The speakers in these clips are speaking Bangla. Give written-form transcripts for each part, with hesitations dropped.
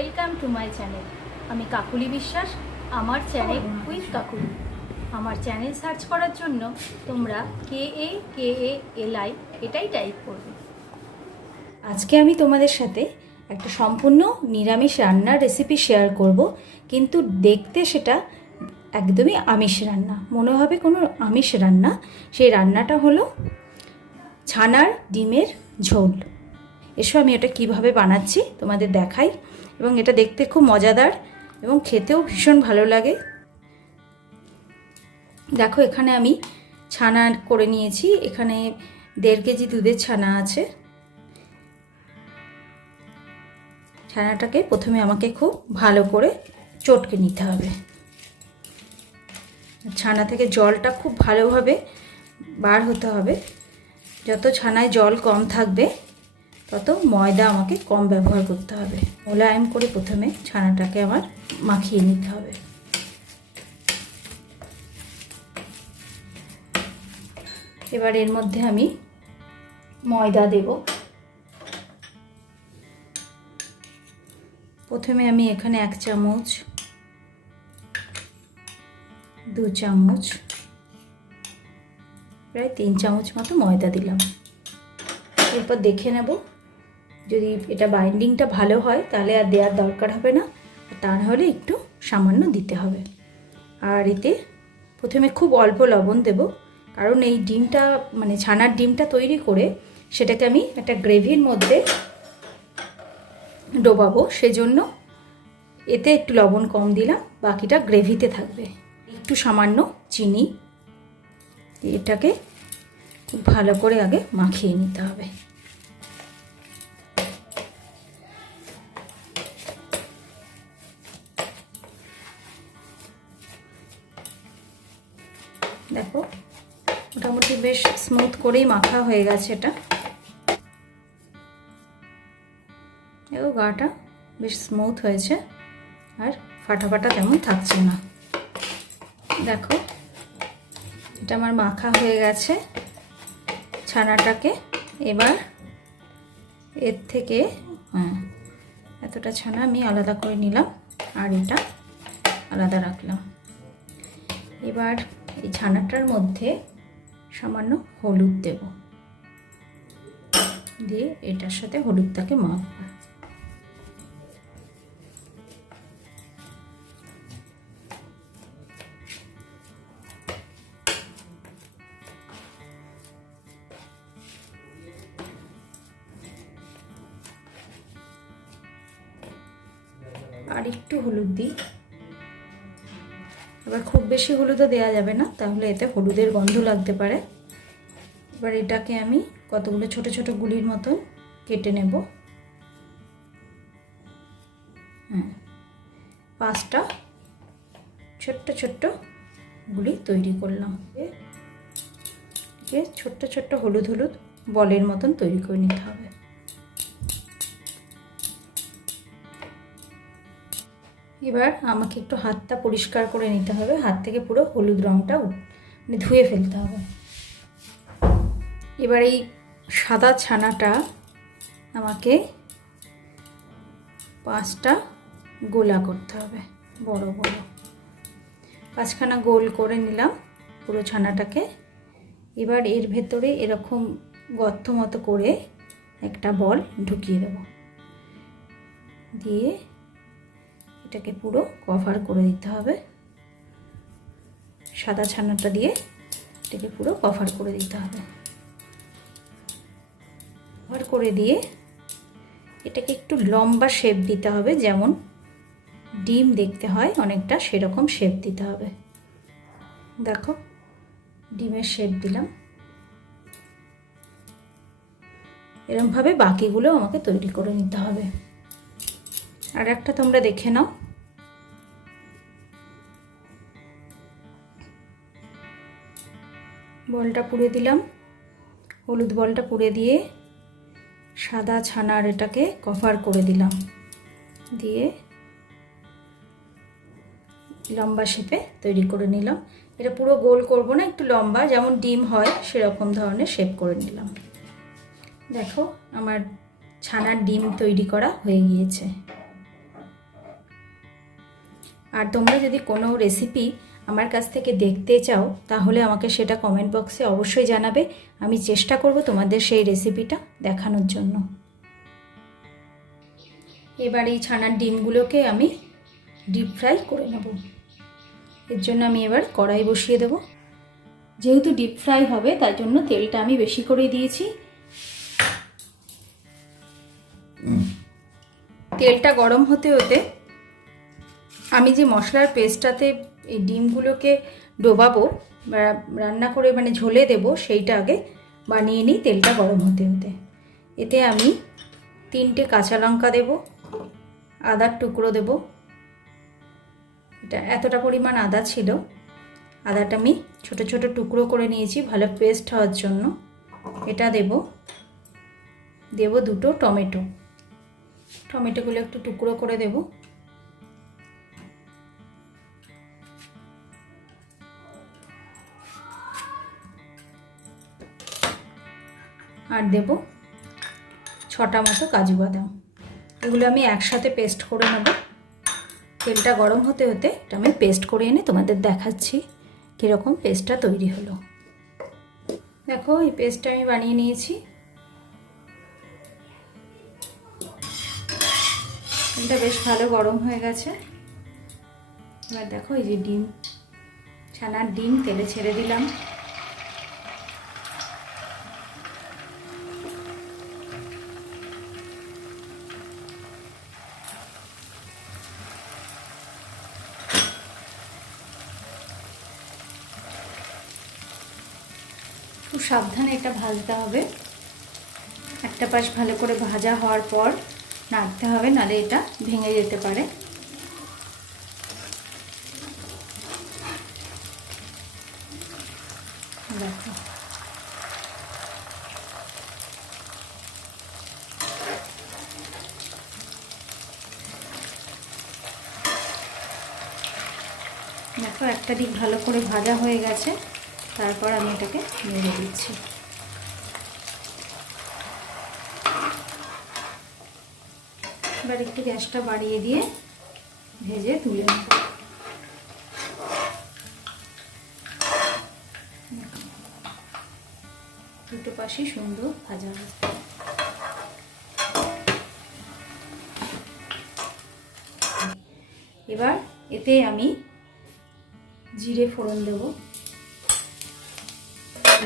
Welcome to my channel. আমি কাকুলি বিশ্বাস। আমার চ্যানেল উইথ কাকুলি। আমার চ্যানেল সার্চ করার জন্য তোমরা KAKALI এটাই টাইপ করবে। আজকে আমি তোমাদের সাথে একটা সম্পূর্ণ নিরামিষ রান্নার রেসিপি শেয়ার করব, কিন্তু দেখতে সেটা একদমই আমিষ রান্না মনে হবে, কোনো আমিষ রান্না। সেই রান্নাটা হলো ছানার ডিমের ঝোল। এসো আমি এটা কিভাবে বানাচ্ছি তোমাদের দেখাই। এবং এটা দেখতে খুব মজাদার এবং খেতেও ভীষণ ভালো লাগে। দেখো, এখানে আমি ছানা করে নিয়েছি। এখানে 1.5 কেজি দুধের ছানা আছে। ছানাটাকে প্রথমে আমাকে খুব ভালো করে চটকে নিতে হবে। ছানা থেকে জলটা খুব ভালোভাবে বার হতে হবে। যত ছানায় জল কম থাকবে তত ময়দা আমাকে কম ব্যবহার করতে হবে। মোলায়েম করে প্রথমে ছানাটাকে আমার মাখিয়ে নিতে হবে। এবার এর মধ্যে আমি ময়দা দেব। প্রথমে আমি এখানে 1 চামচ, 2 চামচ, প্রায় 3 চামচ মতো ময়দা দিলাম। এরপর দেখে নেব, যদি এটা বাইন্ডিংটা ভালো হয় তাহলে আর দেওয়ার দরকার হবে না, তা নাহলে একটু সামান্য দিতে হবে। আর এতে প্রথমে খুব অল্প লবণ দেব, কারণ এই ডিমটা মানে ছানার ডিমটা তৈরি করে সেটাকে আমি একটা গ্রেভির মধ্যে ডোবাবো, সেজন্য এতে একটু লবণ কম দিলাম, বাকিটা গ্রেভিতে থাকবে। একটু সামান্য চিনি, এটাকে খুব ভালো করে আগে মাখিয়ে নিতে হবে। দেখো, মোটামুটি বেশ স্মুথ করেই মাখা হয়ে গেছে এটা। এও গাটা বেশ স্মুথ হয়েছে, আর ফাটা ফাটা তেমন থাকছে না। দেখো, এটা আমার মাখা হয়ে গেছে ছানাটাকে। এবার এর থেকে এতটা ছানা আমি আলাদা করে নিলাম, আর এটা আলাদা রাখলাম। এবার এই ছানাটার মধ্যে সামান্য হলুদ দেব, দিয়ে এটার সাথে হলুদটাকে মাখবো। আর একটু হলুদ দিই। এবার খুব বেশি হলুদও দেওয়া যাবে না, তাহলে এতে হলুদের গন্ধ লাগতে পারে। এবার এটাকে আমি কতগুলো ছোট ছোট গুলির মতন কেটে নেব। 5টা ছোট্ট ছোট্ট গুলি তৈরি করলাম। ছোট্ট ছোট্ট হলুদ হলুদ বলের মতন তৈরি করে নিতে হবে। এবার আমাকে একটু হাতটা পরিষ্কার করে নিতে হবে। হাত থেকে পুরো হলুদ রঙটা মানে ধুয়ে ফেলতে হবে। এবার এই সাদা ছানাটা আমাকে 5টা গোলা করতে হবে, বড় বড় 5খানা গোল করে নিলাম পুরো ছানাটাকে। এবার এর ভেতরে এরকম গর্ত মতো করে একটা বল ঢুকিয়ে দেব, দিয়ে এটাকে পুরো কভার করে দিতে হবে। সাদা ছানাটা দিয়ে এটাকে পুরো কভার করে দিতে হবে। কভার করে দিয়ে এটাকে একটু লম্বা শেপ দিতে হবে, যেমন ডিম দেখতে হয় অনেকটা সেরকম শেপ দিতে হবে। দেখো, ডিমের শেপ দিলাম। এরকমভাবে বাকিগুলো আমাকে তৈরি করে নিতে হবে। আর একটা তোমরা দেখে নাও। বলটা পুড়ে দিলাম, হলুদ বলটা পুড়ে দিয়ে সাদা ছানার এটাকে কভার করে দিলাম, দিয়ে লম্বা শেপে তৈরি করে নিলাম। এটা পুরো গোল করব না, একটু লম্বা যেমন ডিম হয় সেরকম ধরনের শেপ করে নিলাম। দেখো, আমার ছানার ডিম তৈরি করা হয়ে গিয়েছে। আর তোমরা যদি কোনো রেসিপি আমার কাছ থেকে দেখতে চাও তাহলে আমাকে সেটা কমেন্ট বক্সে অবশ্যই জানাবে। আমি চেষ্টা করব তোমাদের সেই রেসিপিটা দেখানোর জন্য। এবার এই ছানার ডিমগুলোকে আমি ডিপ ফ্রাই করে নেব। এর জন্য আমি এবার কড়াই বসিয়ে দেব। যেহেতু ডিপ ফ্রাই হবে তার জন্য তেলটা আমি বেশি করে দিয়েছি। তেলটা গরম হতে হতে আমি যে মশলার পেস্টটাতে এই ডিমগুলোকে ডোবাবো রান্না করে মানে ঝোলে দেব সেইটা আগে বানিয়ে নিই তেলটা গরম হতে হতে। এতে আমি 3টে কাঁচা লঙ্কা দেব, আদার টুকরো দেব। এটা এতটা পরিমাণ আদা ছিল, আদাটা আমি ছোট ছোট টুকরো করে নিয়েছি ভালো পেস্ট হওয়ার জন্য। এটা দেব 2টো টমেটো, টমেটোগুলো একটু টুকরো করে দেব। আর দেব 6টা মতো কাজু বাদাম। এগুলো আমি একসাথে পেস্ট করে নেব। তেলটা গরম হতে হতে এটা আমি পেস্ট করে এনে তোমাদের দেখাচ্ছি কীরকম পেস্টটা তৈরি হলো। দেখো এই পেস্টটা আমি বানিয়ে নিয়েছি। এটা বেশ ভালো গরম হয়ে গেছে। এবার দেখো এই যে ডিম, ছানার ডিম তেলে ছেড়ে দিলাম। খুব সাবধানে এটা ভাজতে হবে। একটা পাশ ভালো করে ভাজা হওয়ার পর নাড়তে হবে, নাহলে এটা ভেঙে যেতে পারে। দেখো দেখো একটা দিক ভালো করে ভাজা হয়ে গেছে, তারপর আমি এটাকে নেড়ে দিচ্ছি। এবার একটু গ্যাসটা বাড়িয়ে দিয়ে ভেজে তুলে নেব। দুটো পাশই সুন্দর ভাজা হবে। এবার এতে আমি জিরে ফোড়ন দেব।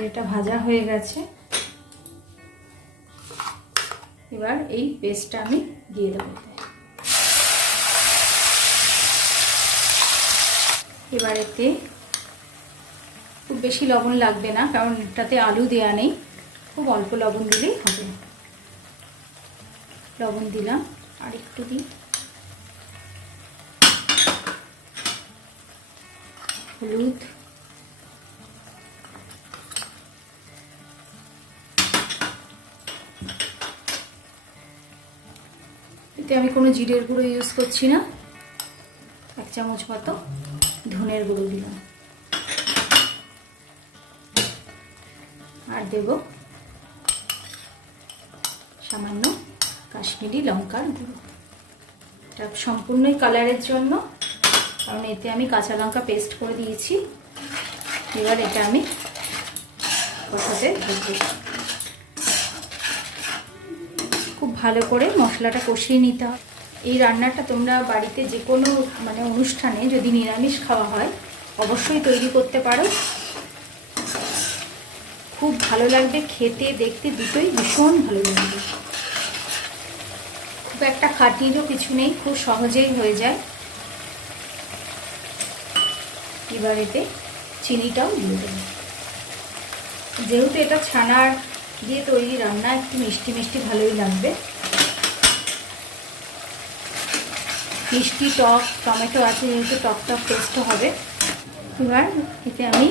এটা ভাজা হয়ে গেছে। এবার এই পেস্টটা আমি দিয়ে দেবো। এবার এতে খুব বেশি লবণ লাগবে না, কারণ এটাতে আলু দেয়া নেই। খুব অল্প লবণ দিলেই হবে। লবণ দিলাম, আর একটু দিই। হলুদ, এতে আমি কোনো জিরের গুঁড়ো ইউজ করছি না। 1 চামচ মতো ধনের গুঁড়ো দিলাম। আর দেব সামান্য কাশ্মীরি লঙ্কার গুঁড়ো। এটা সম্পূর্ণই কালারের জন্য, কারণ এতে আমি কাঁচা লঙ্কা পেস্ট করে দিয়েছি। এবার এটা আমি কষাতে দেব। খুব ভালো করে মশলাটা কষিয়ে নিতে হবে। এই রান্নাটা তোমরা বাড়িতে যে কোনো মানে অনুষ্ঠানে যদি নিরামিষ খাওয়া হয় অবশ্যই তৈরি করতে পারো। খুব ভালো লাগবে খেতে, দেখতে দুটোই ভীষণ ভালো লাগবে। খুব একটা খাটিরও কিছু নেই, খুব সহজেই হয়ে যায়। এবার এতে চিনিটাও দিয়ে দেবো। যেহেতু এটা ছানার দিয়ে তৈরি রান্না, একটু মিষ্টি মিষ্টি ভালোই লাগবে। মিষ্টি টক টমেটো আছে যেহেতু টক টক টেস্টও হবে। এবার এতে আমি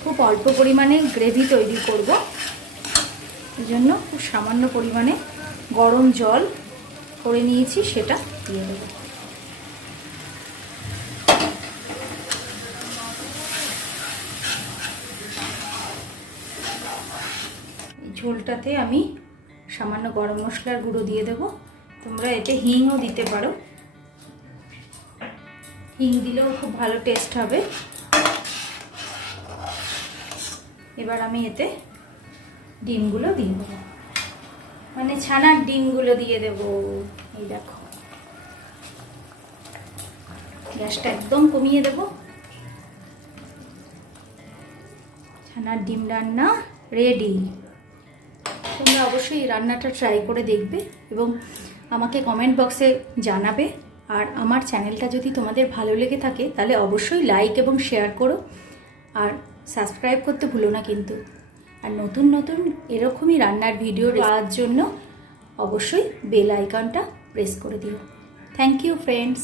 খুব অল্প পরিমাণে গ্রেভি তৈরি করব। এই জন্য খুব সামান্য পরিমাণে গরম জল করে নিয়েছি, সেটা দিয়ে দেবো। ঝোলটাতে আমি সামান্য গরম মশলার গুঁড়ো দিয়ে দেব। তোমরা এতে হিংও দিতে পারো। হিং দিলেও খুব ভালো টেস্ট হবে। এবার আমি এতে ডিমগুলো দিয়ে দেবো, মানে ছানার ডিমগুলো দিয়ে দেবো। এই দেখো, গ্যাসটা একদম কমিয়ে দেব। ছানার ডিম রান্না রেডি। তোমরা অবশ্যই এই রান্নাটা ট্রাই করে দেখবে এবং আমাকে কমেন্ট বক্সে জানাবে। আর আমার চ্যানেলটা যদি তোমাদের ভালো লেগে থাকে তাহলে অবশ্যই লাইক এবং শেয়ার করো, আর সাবস্ক্রাইব করতে ভুলো না কিন্তু। আর নতুন নতুন এরকমই রান্নার ভিডিও পাওয়ার জন্য অবশ্যই বেল আইকনটা প্রেস করে দিও। Thank you friends.